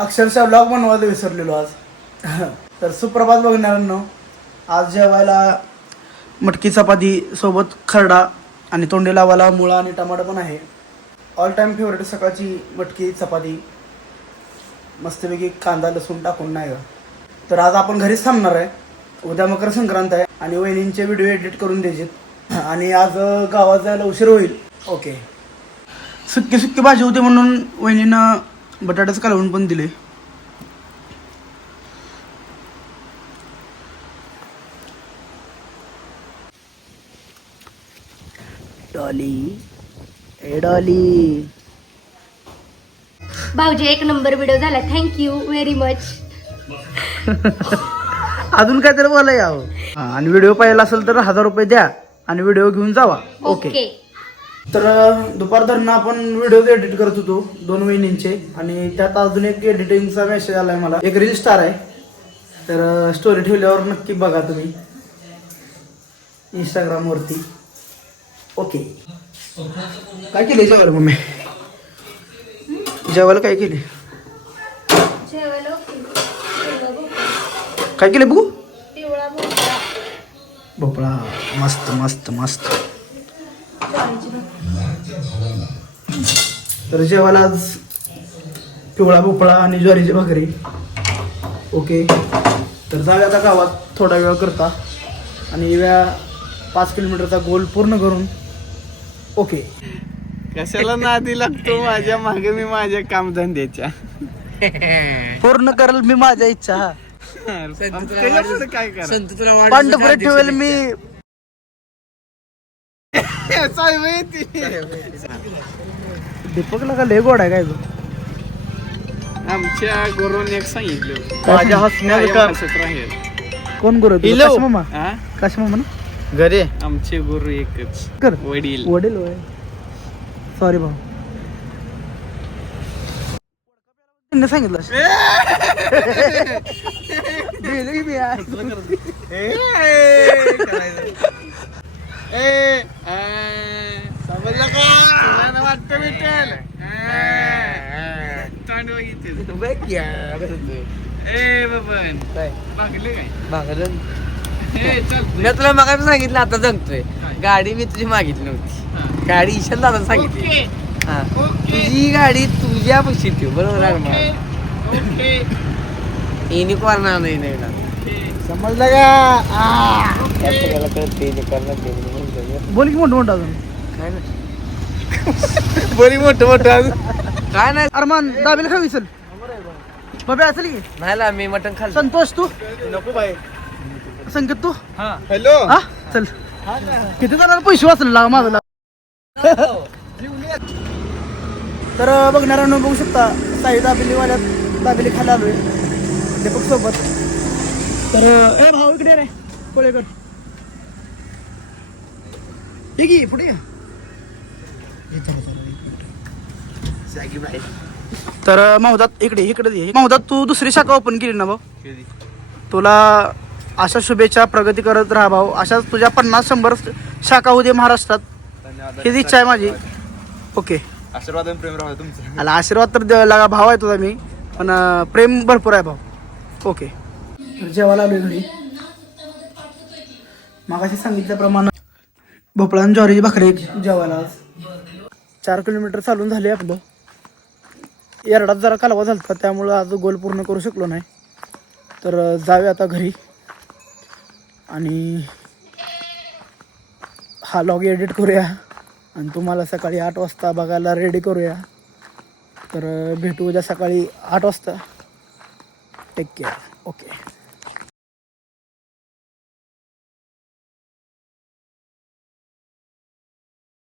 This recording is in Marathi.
अक्षरशः ब्लॉग बनवायला विसरलेलो आज. तर सुप्रभात बघणाऱ्यांनो, आज जेवायला मटकी चपाती सोबत खरडा आणि तोंडी लावायला मुळा आणि टमाटर पण आहे. ऑल टाइम फेवरेट सकाळची मटकी चपाती, मस्तपैकी कांदा लसूण टाकून नाही का. तर आज आपण घरीच थांबणार आहे. उद्या मकर संक्रांत आहे आणि वहिनींचे व्हिडिओ एडिट करून द्यायचे आणि आज गावात जायला उशीर होईल. ओके. सुक्की सुक्की भाजी होती म्हणून वहिनीनं बटाट्याचं कालवण पण दिले. डॉली ए डॉली, भाऊजी एक नंबर व्हिडिओ झाला. Thank you very much. अजून काहीतरी बोला यावं. आणि व्हिडिओ पाहिला असेल तर 1000 रुपये द्या आणि व्हिडिओ घेऊन जावा. ओके. तर दुपार धरणं आपण व्हिडिओ एडिट करत होतो 2 वहिनींचे आणि त्यात अजून एक एडिटिंगचा मेसेज आलाय मला. एक रील स्टार आहे, तर स्टोरी ठेवल्यावर नक्की बघा तुम्ही इंस्टाग्रामवरती. ओके. काय केले जेवायला मम्मी? जेवायला काय केले? काय केले बघू? भोपळा. मस्त मस्त मस्त. तर जेवायला आज पिवळा भोपळा आणि ज्वारीची भाकरी. ओके. तर जाऊया आता गावात थोडा वेळ करता आणि 5 किलोमीटरचा गोल पूर्ण करून. ओके. कशाला नादी लागतो माझ्या मागे? मी माझ्या कामधंद्याच्या पूर्ण करेल मी माझ्या इच्छा. काय करा पांडुपुरी ठेवेल मी. दीपकला का लय गोड आहे काय? आमच्या गुरुने एक सांगितलं, माझ्या हसण्याचं हसत राहील. कोण गुरु? मामा. हा? काश मामा ना घरे आमचे गुरु एकच, कर वडील. वडील होय. सॉरी भाऊ, सांगितलं. समजलं का? वाटतं भेटेल. तांडव मी तुला मागायला सांगितलं, आता जगतोय. गाडी मी तुझी मागितली नव्हती, गाडी ईशान दादा सांगितली. हा, तुझी गाडी तुझ्या पक्षी ठेव. बरोबर आहे मला. येणी करणार नाही ना. समजलं का? बोल की मोठं मोठं अजून काय नाही, बरी मोठं मोठं अजून काय नाही. अरमान दाबेल खावी चल. बाबा असेल की नाही ला, मी मटण खाल्लं. संतोष तू नको बाई. संकेत तू. हॅलो. हा चल. किती जणांना पैसे वाचले लागा माझं. तर बघणाऱ्यांना बघू शकता, साई दाबेलीवाल्यात दाबेली खायला आलोय दीपक सोबत. तर ए भाऊ इकडे रे कोळेकर, ठीक आहे पुढे. तर मावदात इकडे मावदात तू दुसरी शाखा ओपन केली ना भाऊ? तुला अशा शुभेच्छा. प्रगती करत राहा भाऊ. अशाच तुझ्या 50-100 शाखा होते महाराष्ट्रात. हीच इच्छा आहे माझी. ओके. आशीर्वाद आणि प्रेम राहू तुमचं. आला आशीर्वाद तर द्यावा लागा. भाव आहे तुझा मी, पण प्रेम भरपूर आहे भाऊ. ओके. जेवायला आलोय घरी. मागाशी सांगितल्याप्रमाणे भोपळा आणि ज्वारीची भाकरी जेवायला आज. 4 किलोमीटर चालून झाले आपलं. एरडात जरा कालवा झालता, त्यामुळं आज गोल पूर्ण करू शकलो नाही. तर जाऊया आता घरी आणि हा लॉग एडिट करूया आणि तुम्हाला सकाळी 8 वाजता बघायला रेडी करूया. तर भेटू उद्या सकाळी 8 वाजता. Take care. ओके.